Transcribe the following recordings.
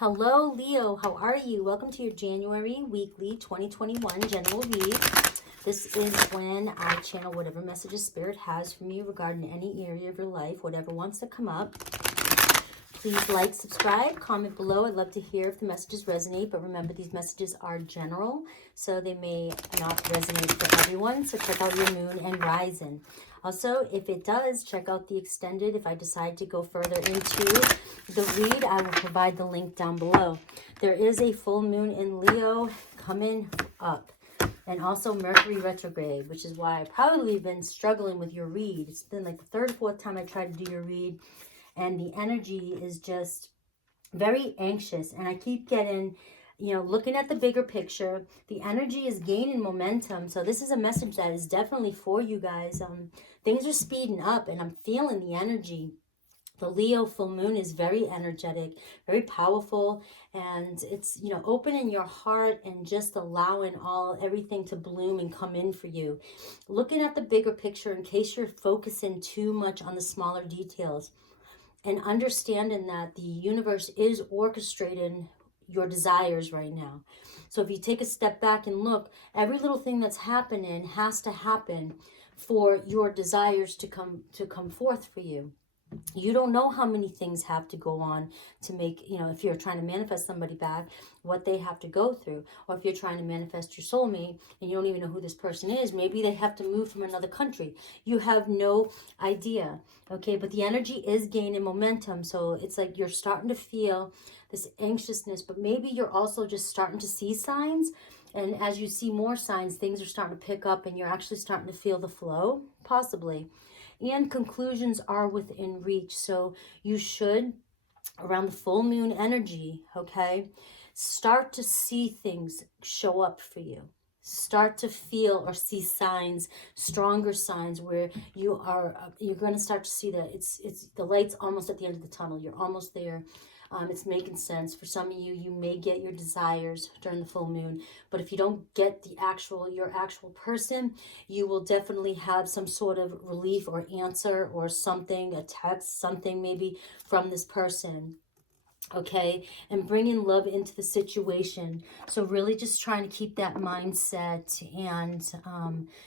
Hello, Leo. How are you? Welcome to your January weekly 2021 general read. This is when I channel whatever messages Spirit has for me regarding any area of your life, whatever wants to come up. Please like, subscribe, comment below. I'd love to hear if the messages resonate, but remember these messages are general, so they may not resonate for everyone. So check out your moon and rising. Also, if it does, check out the extended. If I decide to go further into the read, I will provide the link down below. There is a full moon in Leo coming up, and also Mercury retrograde, which is why I've probably been struggling with your read. It's been like the third or fourth time I tried to do your read, and the energy is just very anxious. And I keep getting, looking at the bigger picture, the energy is gaining momentum. So this is a message that is definitely for you guys. Things are speeding up, and I'm feeling the energy. The Leo full moon is very energetic, very powerful, and it's, opening your heart and just allowing everything to bloom and come in for you. Looking at the bigger picture in case you're focusing too much on the smaller details, and understanding that the universe is orchestrating your desires right now. So if you take a step back and look, every little thing that's happening has to happen for your desires to come forth for you. You don't know how many things have to go on to make, if you're trying to manifest somebody back, what they have to go through. Or if you're trying to manifest your soulmate and you don't even know who this person is, maybe they have to move from another country. You have no idea, okay? But the energy is gaining momentum. So it's like you're starting to feel this anxiousness, but maybe you're also just starting to see signs. And as you see more signs, things are starting to pick up and you're actually starting to feel the flow, possibly. And conclusions are within reach. So you should, around the full moon energy, okay, start to see things show up for you. Start to feel or see signs, stronger signs where you're going to start to see that it's the light's almost at the end of the tunnel. You're almost there. It's making sense. For some of you, you may get your desires during the full moon, but if you don't get your actual person, you will definitely have some sort of relief or answer or something, a text, something maybe from this person. Okay, and bringing love into the situation. So really just trying to keep that mindset and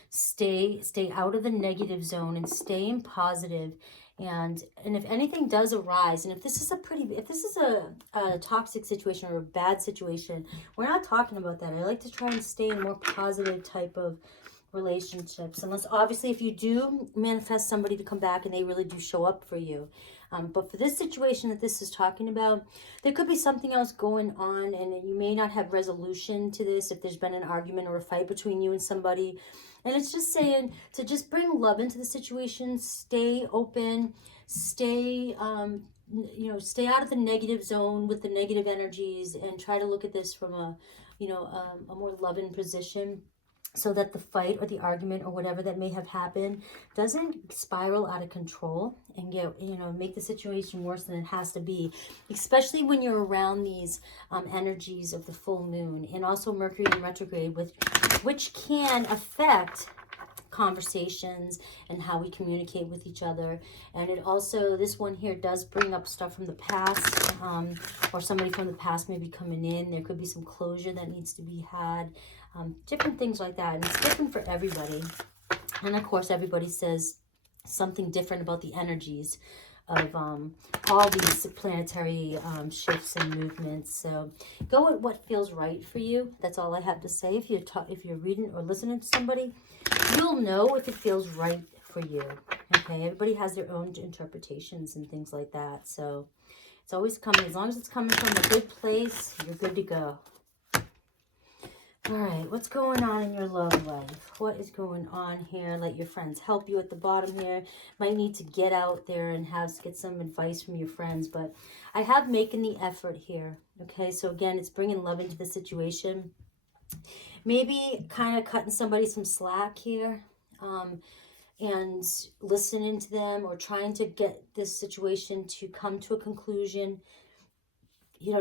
stay out of the negative zone and staying positive. And if anything does arise, and if this is a toxic situation or a bad situation, we're not talking about that. I like to try and stay in more positive type of relationships, unless obviously if you do manifest somebody to come back and they really do show up for you. But for this situation that this is talking about, there could be something else going on, and you may not have resolution to this if there's been an argument or a fight between you and somebody. And it's just saying to just bring love into the situation, stay open, stay stay out of the negative zone with the negative energies, and try to look at this from a more loving position, so that the fight or the argument or whatever that may have happened doesn't spiral out of control and make the situation worse than it has to be, especially when you're around these energies of the full moon and also Mercury in retrograde, which can affect conversations and how we communicate with each other. And it also, this one here does bring up stuff from the past, or somebody from the past may be coming in. There could be some closure that needs to be had, different things like that. And it's different for everybody. And of course, everybody says something different about the energies of all these planetary shifts and movements. So go with what feels right for you. That's all I have to say. If you're reading or listening to somebody, you'll know if it feels right for you. Okay, everybody has their own interpretations and things like that. So it's always coming. As long as it's coming from a good place, you're good to go. All right, what's going on in your love life? What is going on here? Let your friends help you at the bottom here. Might need to get out there and get some advice from your friends, but I have making the effort here. Okay, so again, it's bringing love into the situation. Maybe kind of cutting somebody some slack here, and listening to them, or trying to get this situation to come to a conclusion.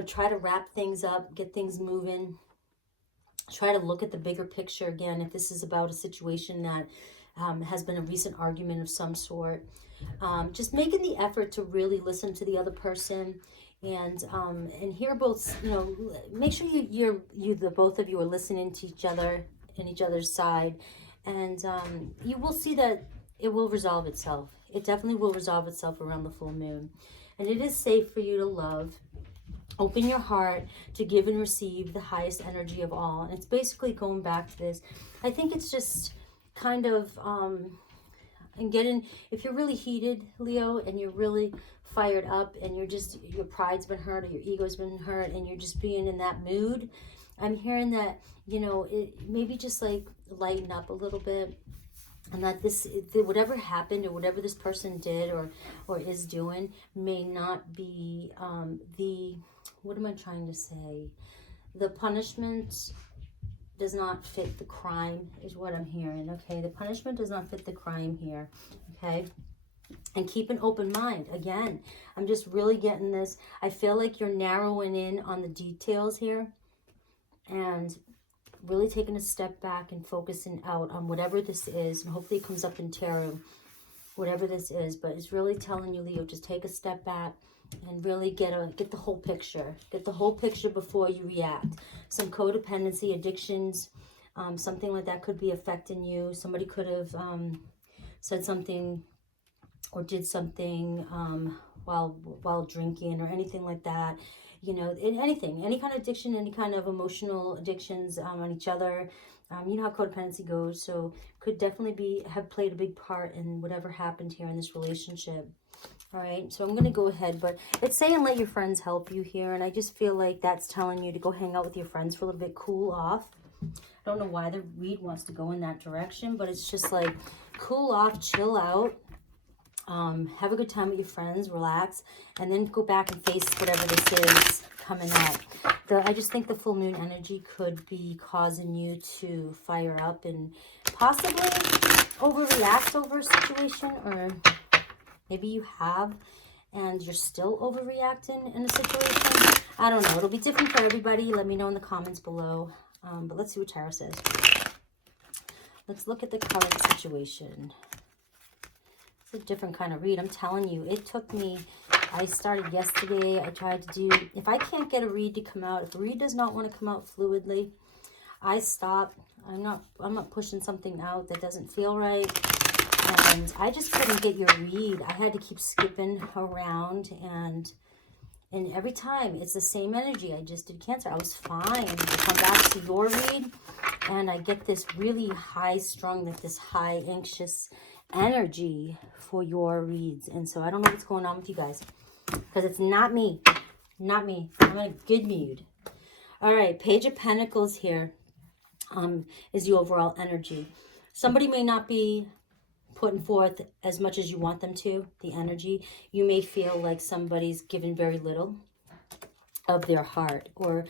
Try to wrap things up, get things moving. Try to look at the bigger picture again. If this is about a situation that has been a recent argument of some sort, just making the effort to really listen to the other person And here both, you know, make sure the both of you are listening to each other and each other's side, and you will see that it will resolve itself. It definitely will resolve itself around the full moon, and it is safe for you to love. Open your heart to give and receive the highest energy of all. And it's basically going back to this. I think it's just kind of and getting, if you're really heated, Leo, and you're really fired up, and you're just, your pride's been hurt, or your ego's been hurt, and you're just being in that mood, I'm hearing that, you know, it maybe just like lighten up a little bit, and that this, whatever happened, or whatever this person did or is doing, may not be what am I trying to say? The punishment does not fit the crime, is what I'm hearing, okay? The punishment does not fit the crime here, okay? And keep an open mind. Again, I'm just really getting this. I feel like you're narrowing in on the details here and really taking a step back and focusing out on whatever this is. And hopefully it comes up in tarot, whatever this is. But it's really telling you, Leo, just take a step back and really get the whole picture. Get the whole picture before you react. Some codependency, addictions, something like that could be affecting you. Somebody could have said something or did something while drinking or anything like that. You know, anything, any kind of addiction, any kind of emotional addictions on each other. You know how codependency goes. So could definitely have played a big part in whatever happened here in this relationship. All right, so I'm going to go ahead, but it's saying let your friends help you here, and I just feel like that's telling you to go hang out with your friends for a little bit, cool off. I don't know why the read wants to go in that direction, but it's just like cool off, chill out, have a good time with your friends, relax, and then go back and face whatever this is coming up. I just think the full moon energy could be causing you to fire up and possibly overreact over a situation, or maybe you have, and you're still overreacting in a situation. I don't know. It'll be different for everybody. Let me know in the comments below. But let's see what tarot says. Let's look at the current situation. It's a different kind of read. I'm telling you, it took me, I started yesterday. I tried to do, if I can't get a read to come out, if a read does not want to come out fluidly, I stop. I'm not pushing something out that doesn't feel right. And I just couldn't get your read. I had to keep skipping around, and every time it's the same energy. I just did Cancer. I was fine. I come back to your read, and I get this really high strung, like this high anxious energy for your reads. And so I don't know what's going on with you guys, because it's not me. Not me. I'm in a good mood. All right, Page of Pentacles here is the overall energy. Somebody may not be putting forth as much as you want them to, the energy. You may feel like somebody's given very little of their heart or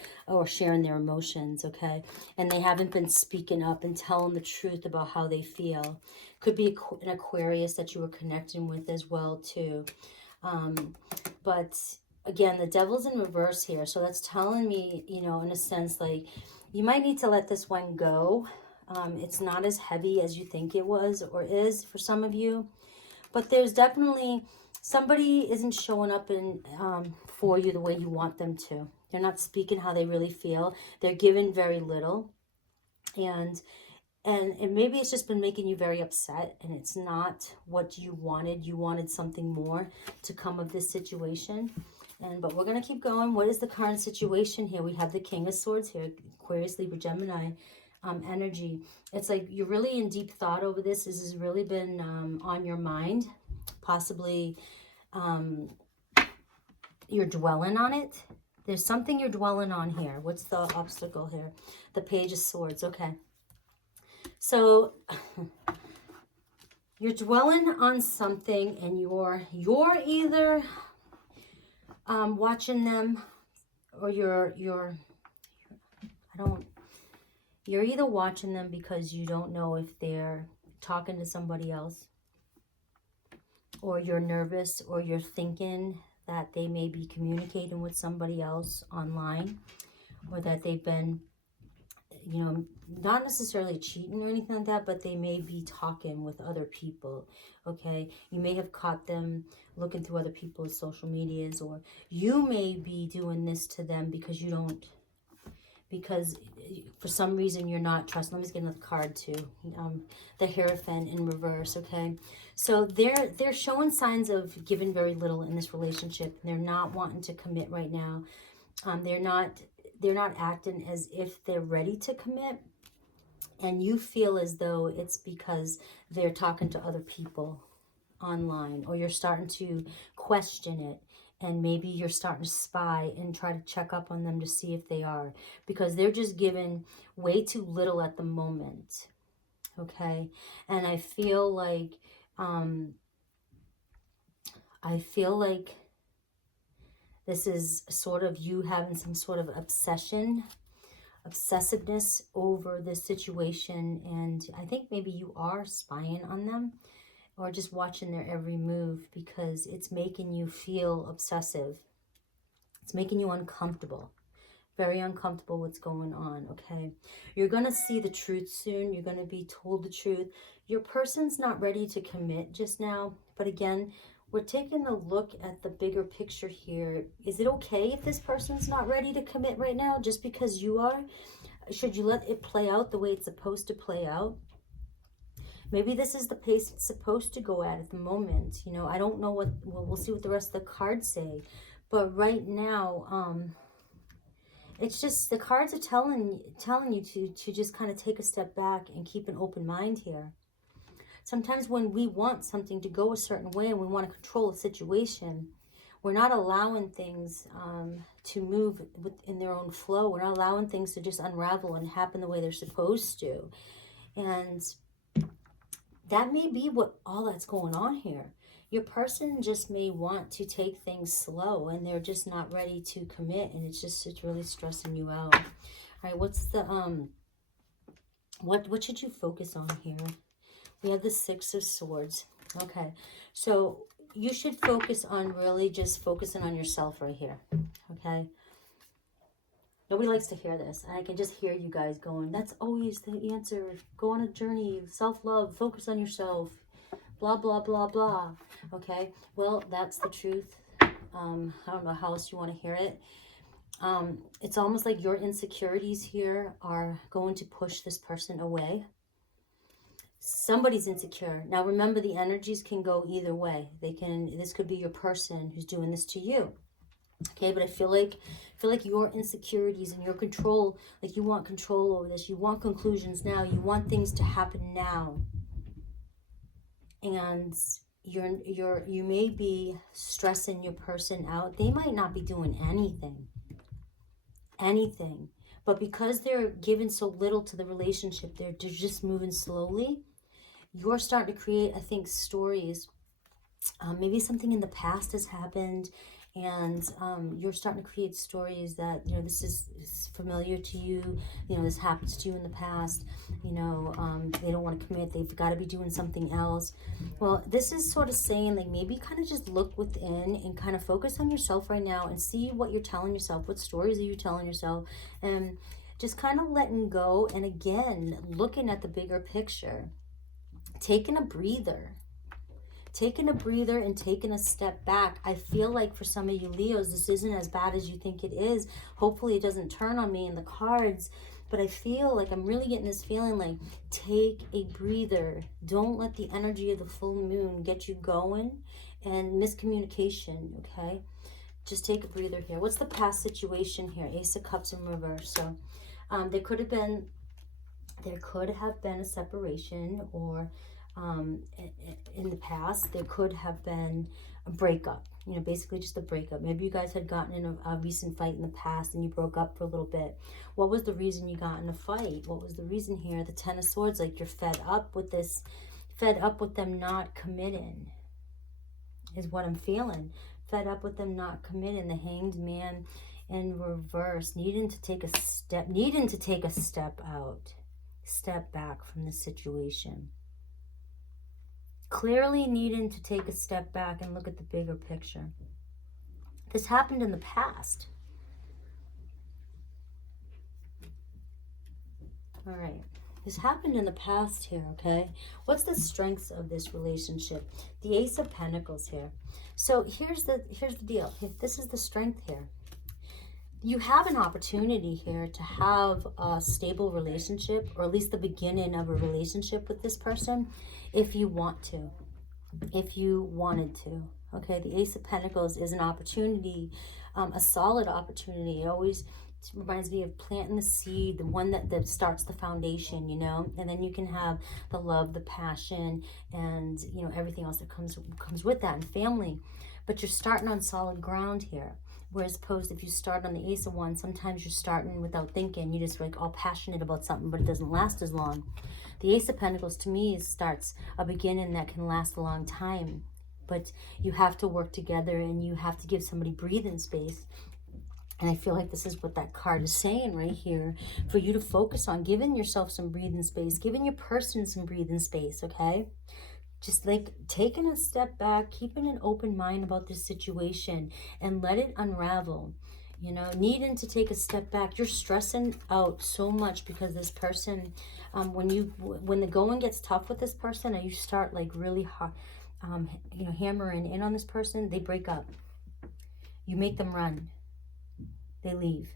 sharing their emotions, okay? And they haven't been speaking up and telling the truth about how they feel. Could be an Aquarius that you were connecting with as well, too. But again, the Devil's in reverse here. So that's telling me, you know, in a sense, like, you might need to let this one go. It's not as heavy as you think it was or is for some of you. But there's definitely, somebody isn't showing up for you the way you want them to. They're not speaking how they really feel. They're giving very little. And maybe it's just been making you very upset, and it's not what you wanted. You wanted something more to come of this situation. But we're going to keep going. What is the current situation here? We have the King of Swords here, Aquarius, Libra, Gemini. Energy. It's like you're really in deep thought over this. This has really been on your mind. Possibly you're dwelling on it. There's something you're dwelling on here. What's the obstacle here? The Page of Swords. Okay. So you're dwelling on something, and you're either watching them, or you're either watching them because you don't know if they're talking to somebody else, or you're nervous, or you're thinking that they may be communicating with somebody else online, or that they've been you know, not necessarily cheating or anything like that, but they may be talking with other people, okay? You may have caught them looking through other people's social medias, or you may be doing this to them because you don't, because for some reason you're not trusting. Let me just get another card too. The Hierophant in reverse, okay? So they're showing signs of giving very little in this relationship. They're not wanting to commit right now. They're not acting as if they're ready to commit. And you feel as though it's because they're talking to other people online, or you're starting to question it, and maybe you're starting to spy and try to check up on them to see if they are, because they're just giving way too little at the moment, okay? And I feel like this is sort of you having some sort of obsessiveness over this situation, and I think maybe you are spying on them or just watching their every move, because it's making you feel obsessive. It's making you uncomfortable, very uncomfortable what's going on, okay? You're going to see the truth soon. You're going to be told the truth. Your person's not ready to commit just now, but again, we're taking a look at the bigger picture here. Is it okay if this person's not ready to commit right now just because you are? Should you let it play out the way it's supposed to play out? Maybe this is the pace it's supposed to go at the moment. You know, I don't know what, well, we'll see what the rest of the cards say. But right now, it's just the cards are telling you to just kind of take a step back and keep an open mind here. Sometimes when we want something to go a certain way and we want to control a situation, we're not allowing things to move in their own flow. We're not allowing things to just unravel and happen the way they're supposed to. And that may be what all that's going on here. Your person just may want to take things slow, and they're just not ready to commit, and it's really stressing you out. All right, what's the what should you focus on here? We have the Six of Swords. Okay, so you should focus on really just focusing on yourself right here. Okay. Nobody likes to hear this. And I can just hear you guys going, that's always the answer. Go on a journey, self-love, focus on yourself, blah, blah, blah, blah. Okay, well, that's the truth. I don't know how else you want to hear it. It's almost like your insecurities here are going to push this person away. Somebody's insecure. Now, remember, the energies can go either way. This could be your person who's doing this to you. Okay, but I feel like your insecurities and your control, like you want control over this. You want conclusions now. You want things to happen now. And you may be stressing your person out. They might not be doing anything. But because they're giving so little to the relationship, they're just moving slowly. You're starting to create, I think, stories. Maybe something in the past has happened, and you're starting to create stories that, you know, this is familiar to you. You know, this happens to you in the past. You know, they don't want to commit. They've got to be doing something else. Well, this is sort of saying, like, maybe kind of just look within and kind of focus on yourself right now and see what you're telling yourself. What stories are you telling yourself? And just kind of letting go. And again, looking at the bigger picture. Taking a breather and taking a step back. I feel like for some of you Leos, this isn't as bad as you think it is. Hopefully it doesn't turn on me in the cards, but I feel like I'm really getting this feeling like take a breather. Don't let the energy of the full moon get you going, and miscommunication, okay? Just take a breather here. What's the past situation here? Ace of Cups in reverse. So there could have been a separation, or in the past there could have been a breakup, you know, basically just a breakup. Maybe you guys had gotten in a recent fight in the past and you broke up for a little bit. What was the reason you got in a fight? What was the reason here? The Ten of Swords, like you're fed up with this, fed up with them not committing is what I'm feeling. Fed up with them not committing. The Hanged Man in reverse, needing to take a step out, step back from the situation. Clearly needing to take a step back and look at the bigger picture. This happened in the past. All right. This happened in the past here, okay? What's the strengths of this relationship? The Ace of Pentacles here. So here's the deal. This is the strength here. You have an opportunity here to have a stable relationship, or at least the beginning of a relationship with this person, if you want to, if you wanted to. Okay, the Ace of Pentacles is an opportunity, a solid opportunity. It always reminds me of planting the seed, the one that starts the foundation, you know, and then you can have the love, the passion, and, you know, everything else that comes with that, and family. But you're starting on solid ground here. Whereas opposed, if you start on the Ace of Wands, sometimes you're starting without thinking. You're just like all passionate about something, but it doesn't last as long. The Ace of Pentacles to me starts a beginning that can last a long time. But you have to work together, and you have to give somebody breathing space. And I feel like this is what that card is saying right here, for you to focus on giving yourself some breathing space, giving your person some breathing space, okay? Just like taking a step back, keeping an open mind about this situation, and let it unravel. You know, needing to take a step back. You're stressing out so much because this person, when the going gets tough with this person, and you start like really hard, you know, hammering in on this person, they break up. You make them run. They leave.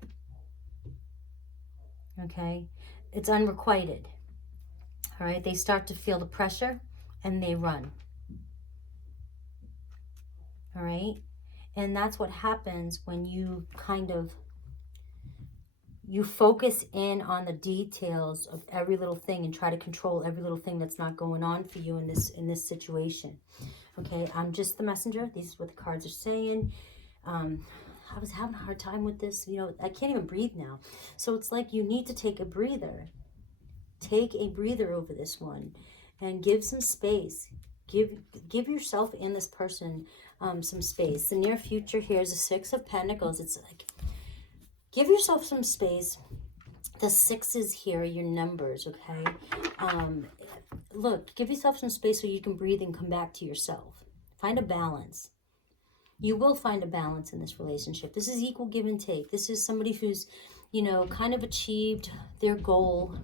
Okay? It's unrequited. All right? They start to feel the pressure and they run. All right? And that's what happens when you you focus in on the details of every little thing and try to control every little thing that's not going on for you in this situation. Okay? I'm just the messenger. This is what the cards are saying. I was having a hard time with this. You know, I can't even breathe now. So it's like you need to take a breather. Take a breather over this one and give some space. Give yourself and this person some space. The near future here is a Six of Pentacles. It's like, give yourself some space. The sixes here are your numbers, okay? Look, give yourself some space so you can breathe and come back to yourself. Find a balance. You will find a balance in this relationship. This is equal give and take. This is somebody who's, you know, kind of achieved their goal.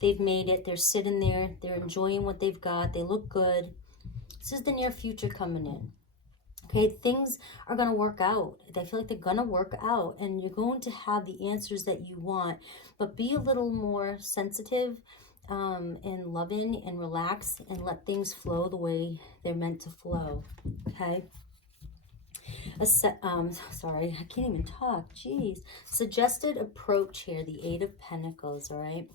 They've made it. They're sitting there. They're enjoying what they've got. They look good. This is the near future coming in. Okay, things are going to work out. I feel like they're going to work out, and you're going to have the answers that you want. But be a little more sensitive and loving and relax and let things flow the way they're meant to flow. Okay? Sorry, I can't even talk. Jeez. Suggested approach here, the Eight of Pentacles, all right?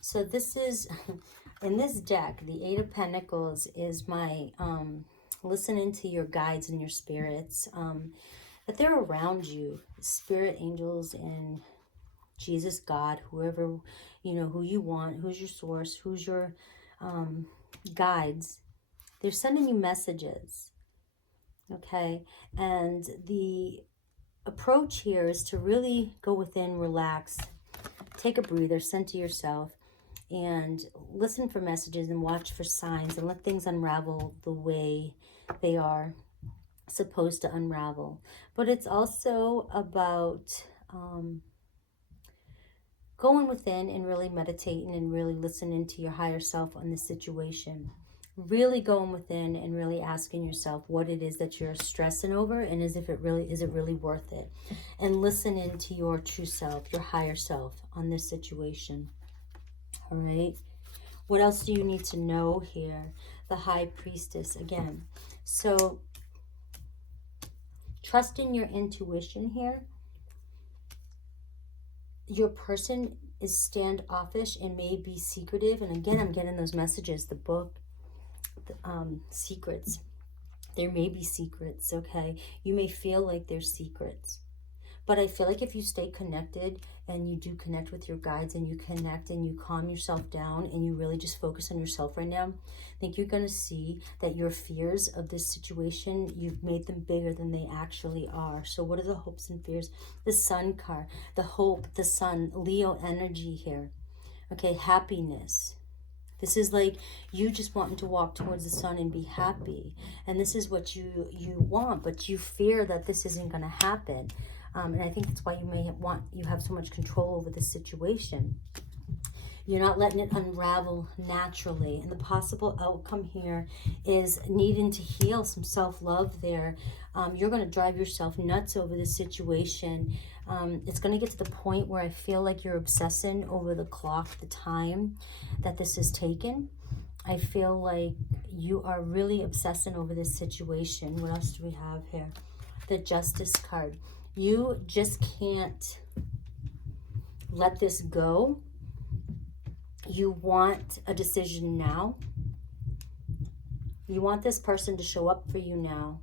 So this is, in this deck, the Eight of Pentacles is my listening to your guides and your spirits, that they're around you, spirit angels and Jesus, God, whoever, you know, who you want, who's your source, who's your guides. They're sending you messages. Okay, and the approach here is to really go within, relax, take a breather, center yourself, and listen for messages and watch for signs and let things unravel the way they are supposed to unravel. But it's also about going within and really meditating and really listening to your higher self on this situation. Really going within and really asking yourself what it is that you're stressing over, and is it really worth it, and listening to your true self, your higher self on this situation. All right, what else do you need to know here? The High Priestess again. So trust in your intuition here. Your person is standoffish and may be secretive, and again, I'm getting those messages, the book, secrets. There may be secrets, okay? You may feel like there's secrets, but I feel like if you stay connected and you do connect with your guides and you connect and you calm yourself down and you really just focus on yourself right now, I think you're going to see that your fears of this situation, you've made them bigger than they actually are. So what are the hopes and fears? The Sun card, the hope, the Sun, Leo energy here. Okay, happiness. This is like you just wanting to walk towards the sun and be happy. And this is what you want, but you fear that this isn't going to happen. And I think that's why you have so much control over this situation. You're not letting it unravel naturally. And the possible outcome here is needing to heal some self-love there. You're going to drive yourself nuts over this situation. It's going to get to the point where I feel like you're obsessing over the clock, the time that this is taken. I feel like you are really obsessing over this situation. What else do we have here? The Justice card. You just can't let this go. You want a decision now. You want this person to show up for you now.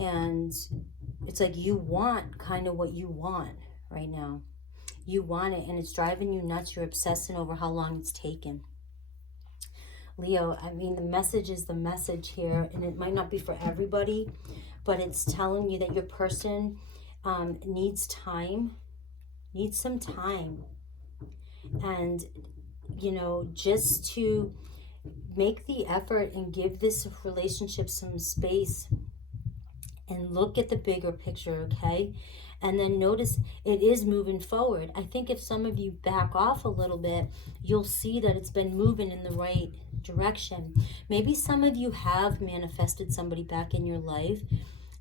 And it's like you want kind of what you want right now. You want it, and it's driving you nuts. You're obsessing over how long it's taken. Leo, I mean, the message is the message here, and it might not be for everybody, but it's telling you that your person needs time, needs some time. And, you know, just to make the effort and give this relationship some space and look at the bigger picture, okay? And then notice it is moving forward. I think if some of you back off a little bit, you'll see that it's been moving in the right direction. Maybe some of you have manifested somebody back in your life,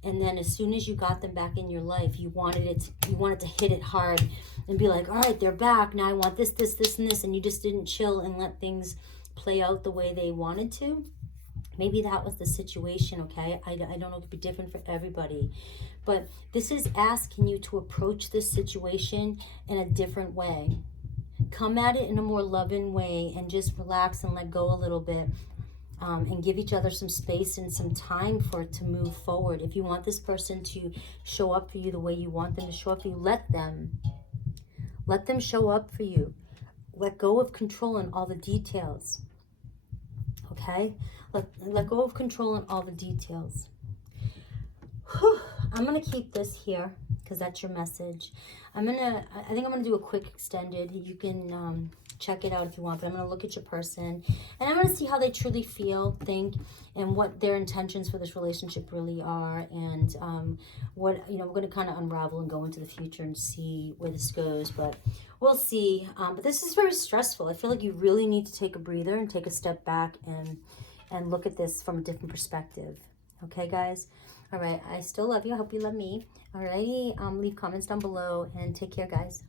and then as soon as you got them back in your life, you wanted to hit it hard and be like, all right, they're back. Now I want this, this, this, and this. And you just didn't chill and let things play out the way they wanted to. Maybe that was the situation, okay? I don't know, it could be different for everybody. But this is asking you to approach this situation in a different way. Come at it in a more loving way and just relax and let go a little bit. And give each other some space and some time for it to move forward. If you want this person to show up for you the way you want them to show up for you, let them show up for you. Let go of controlling all the details. Okay? Let go of controlling all the details. Whew. I'm going to keep this here because that's your message. I think I'm going to do a quick extended. You can check it out if you want, but I'm going to look at your person and I'm going to see how they truly feel, think, and what their intentions for this relationship really are, and what, you know, we're going to kind of unravel and go into the future and see where this goes, but we'll see. But this is very stressful. I feel like you really need to take a breather and take a step back and look at this from a different perspective. Okay, guys? All right, I still love you. I hope you love me. All righty, leave comments down below and take care, guys.